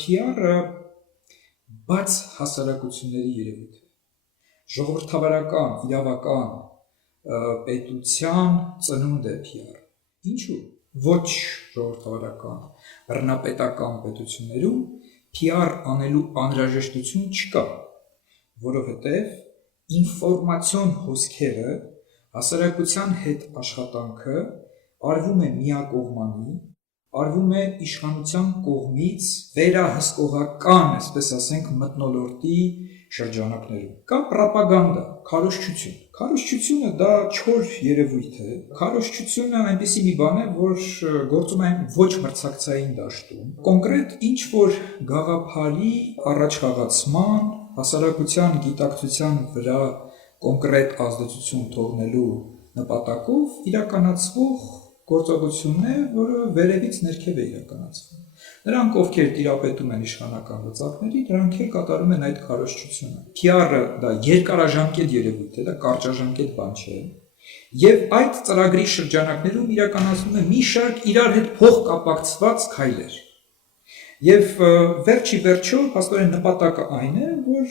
PR-ը բաց հասարակությունների երևույթ է, ժողովրդավարական, իրավական պետության ծնունդ է PR-ը, ինչու՞, ոչ ժողովրդավարական, բռնապետական պետություններում PR անելու անհրաժեշտություն չկա, որովհետև ինֆորմացիոն հոսքերը, հասարակության հետ աշխատանքը արվում է միակողմանի, արվում է իշխանության կողմից վերահսկողական, այսպես ասենք, մթնոլորտի շրջանակներում։ Կա պրոպագանդա, քարոզչություն։ Քարոզչությունը դա չոր երևույթ է։ Քարոզչությունը այնպիսի մի բան է, որ գործում է ոչ մրցակցային դաշտում։ Կոնկրետ ինչ որ գաղափարի առաջխաղացման, հասարակության գիտակցության վրա կոնկրետ ազդեցություն թողնելու նպատակով իրականացվող գործողությունն է, որը վերևից ներքև է իրականացվում։ Նրանք, ովքեր տիրապետում են իշխանական լծակների, դրանք էլ կատարում են այդ քարոզչությունը։ PR-ը դա երկարաժամկետ երևույթ է, դա կարճաժամկետ բան չէ։ Եվ այդ ծրագրի շրջանակներում իրականացվում է մի շարք իրար հետ փոխկապակցված քայլեր։ Եվ վերջի վերջո փաստորեն նպատակը այն է, որ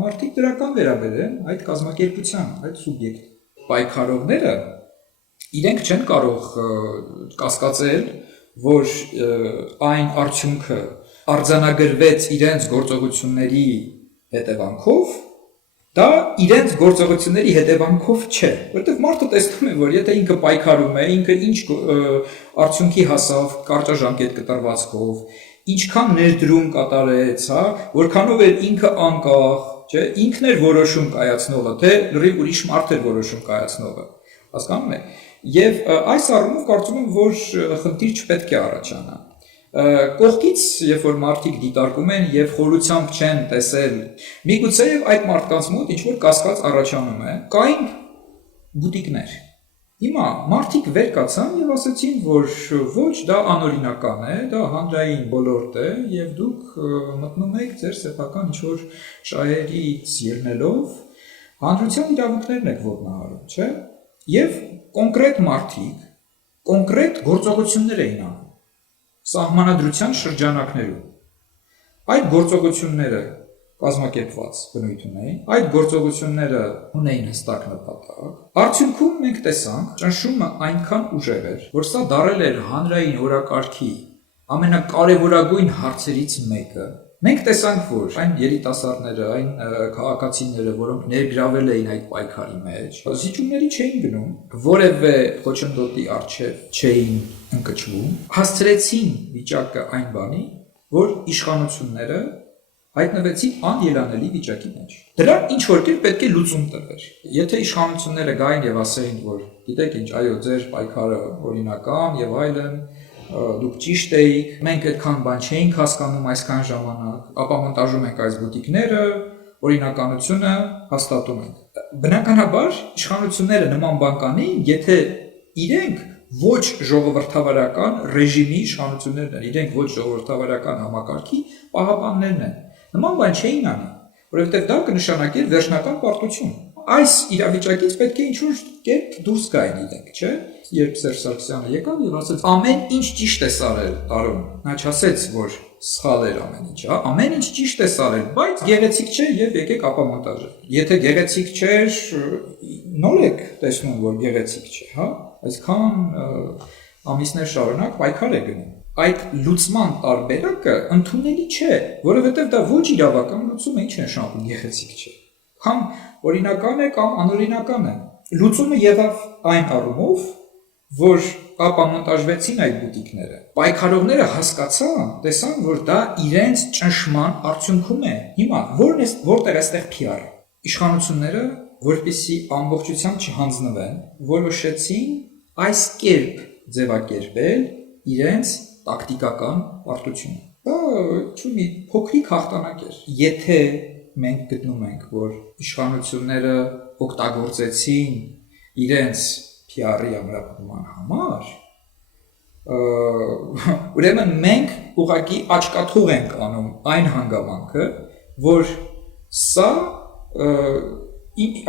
մարդիկ դրական վերաբերեն այդ կազմակերպության, այդ սուբյեկտին։ Պայքարողները իրենք չեն կարող կասկածել, որ այն արդյունքը արձանագրվեց իրենց գործողությունների հետևանքով, դա իրենց գործողությունների հետևանքով չէ, որովհետև մարդը տեսնում է, որ եթե ինքը պայքարում է, ինքը ինչ արդյունքի հասավ կարճաժամկետ կտրվածքով, ինչքան ներդրում կատարեց, հա, որքանով էր ինքը անկախ, չէ, ինքն էր որոշում կայացնողը, թե լրիվ ուրիշ մարդ էր որոշում կայացնողը, հասկանում եք։ Եվ այս առումով կարծում եմ, որ խնդիր չպետք է առաջանա։ Կողքից, երբ որ մարդիկ դիտարկում են եւ խորությամբ չեն տեսել, միգուցե այդ մարդկանց մոտ ինչ որ կասկած առաջանում է, կային բուտիկներ։ Հիմա մարդիկ վեր կացան եւ ասացին, որ ոչ, դա անօրինական է, դա հանրային ոլորտ է եւ դուք մտնում եք ձեր սեփական ինչ որ շահերից ելնելով հանրության իրավունքներն եք ոտնահարում, չէ՞։ Եվ կոնկրետ մարդիկ կոնկրետ գործողություններ էին անում սահմանադրության շրջանակներում։ Այդ գործողությունները կազմակերպված բնույթ ունեին, այդ գործողությունները ունեին հստակ նպատակ։ Արդյունքում մենք տեսանք, ճնշումը այնքան ուժեղ էր, որ սա դարել էր հանրային օրակարգի ամենակարևորագույն հարցերից մեկը։ Մենք տեսանք, որ այն երիտասարդները, այն քաղաքացիները, որոնք ներգրավել էին այդ պայքարի մեջ, զիջումների չէին գնում, որևէ խոչընդոտի առջև չէին ընկճվում, հասցրեցին վիճակը այն բանի, որ իշխանությունները հայտնվեցին անելանելի վիճակի մեջ։ Դրա ինչ որ կերպ պետք է լուծում տրվեր։ Եթե իշխանությունները գային եւ ասեին, որ գիտեք ինչ, այո, ձեր պայքարը օրինական եւ այլն, դուք ճիշտ էիք, մենք այդքան բան չէինք հասկանում այսքան ժամանակ, ապա մոնտաժում ենք այս բուտիկները, օրինականությունը հաստատում ենք։ Բնականաբար իշխանությունները նման բան կանեին, եթե իրենք ոչ ժողովրդավարական ռեժիմի իշխանություններն են, իրենք ոչ ժողովրդավարական համակարգի պահապաններն են։ Նման բան չէին անի, որովհետև դա կնշանակեր վերջնական պարտություն։ Այս իրավիճակից պետք է ինչ-որ կերպ դուրս գային իրենք, չէ՞։ Երբ Սերժ Սարգսյանը եկավ եւ ասաց ամեն ինչ ճիշտ է արել Տարոն, նա չասեց, որ սխալ էր ամեն ինչ, հա, ամեն ինչ ճիշտ է արել, բայց գեղեցիկ չէ եւ եկեք ապա մոնտաժը։ Եթե գեղեցիկ չէր, նոր եք տեսնում, որ գեղեցիկ չէ, հա, այսքան ամիսներ շարունակ պայքար է գնում։ Այդ լուծման տարբերակը ընդունելի չէ, որովհետև դա ոչ իրավական լուծում է, ինչ նշանակում գեղեցիկ չէ։ Կամ օրինական է կամ անօրինական է։ Լուծումը եղավ այն առումով, որ ապա մոնտաժվեցին այդ բուտիկները։ Պայքարողները հասկացան, տեսան, որ դա իրենց ճնշման արդյունքում է։ Հիմա որտեղ է այստեղ PR-ը։ Իշխանությունները, որպեսզի ամբողջությամբ չհանձնվեն, որոշեցին այս կերպ ձևակերպել իրենց տակտիկական պարտությունը։ Դա մի փոքրիկ հաղթանակ էր։ Եթե մենք գտնում ենք, որ իշխանությունները օգտագործեցին իրենց PR-ի ամրապնդման համար, ուրեմն մենք ուղղակի աչքաթող ենք անում այն հանգամանքը, որ սա,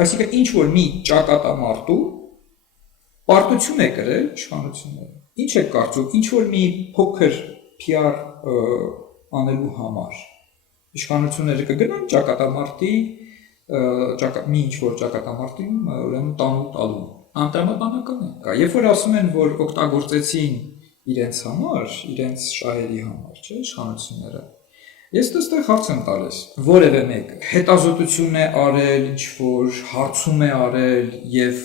այսինքն ինչ որ մի ճակատամարտու պարտություն է կրել իշխանությունները։ Ինչ է կարծում, ինչ որ մի փոքր PR անելու համար իշխանությունները կգնան ճակատամարտի մի ինչ-որ ճակատամարտին ուրեմն տանուլ տալու անտրամաբանական է։ Երբ որ ասում են, որ օգտագործեցին իրենց համար, իրենց շահերի համար, չէ՞, իշխանությունները, ես դստեղ հարց եմ տալիս, որևէ մեկը հետազոտություն է արել, ինչ-որ հարցում է արել եւ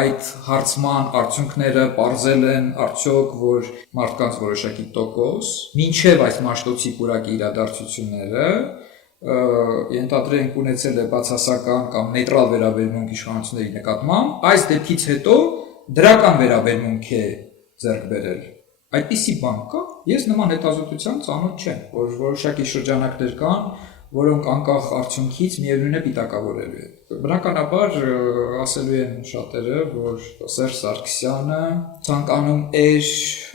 այդ հարցման արդյունքները պարզել են արդյոք, որ մարդկանց որոշակի տոկոս, մինչեւ այս մաշտոցի պուրակի իրադարձությունները ենթադրենք ունեցել է բացասական կամ նեյտրալ վերաբերմունք իշխանությունների նկատմամբ, այս դեպքից հետո դրական վերաբերմունք է ձեռք բերել։ Այդպիսի բան կա, ես նման հետազոտության ծանոթ չեմ, որ որոշակի շրջանակներ կան, որոնք անկախ արդյունքից միևնույն է պիտակավորելու են։ Բնականաբար ասելու են շատերը, որ Սերժ Սարգսյանը ցանկանում էր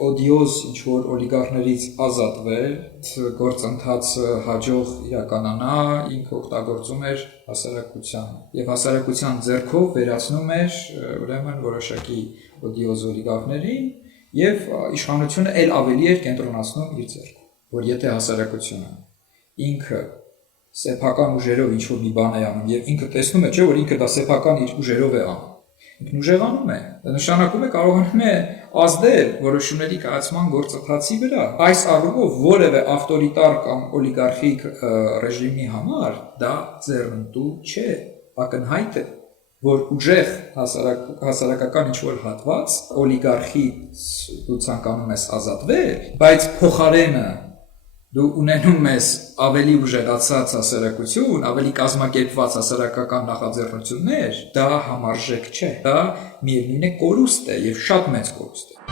օդիոզ ինչ-որ օլիգարխներից ազատվել, գործընթացը հաջող իրականանա, ինքը օգտագործում էր հասարակությանը եւ հասարակության ձեռքով վերացնում էր ուրեմն որոշակի օդիոզ օլիգարխներին եւ իշխանությունը ել ավելի էր կենտրոնացնում իր ձեռքում, որ եթե հասարակությունը ինքը սեփական ուժերով ինչ-որ մի բան է անում եւ ինքը տեսնում է, չէ, որ ինքը դա սեփական իր ուժերով է անում։ Ինքն ուժեղանում է, դա նշանակում է կարողանում է ազդել որոշումների կայացման գործընթացի վրա։ Այս առումով որևէ ավտորիտար կամ օլիգարխիկ ռեժիմի համար դա ձեռնտու չէ, ակնհայտ է, որ ուժեղ հասարակական ինչ-որ հատված օլիգարխից դու ցանկանում ես ազատվել, բայց փոխարենը դու ունենում ես ավելի ուժեղացած հասարակություն, ավելի կազմակերպված հասարակական նախաձեռնություններ, դա համարժեք չէ, դա միևնույն է կորուստ է եւ շատ մեծ կորուստ է։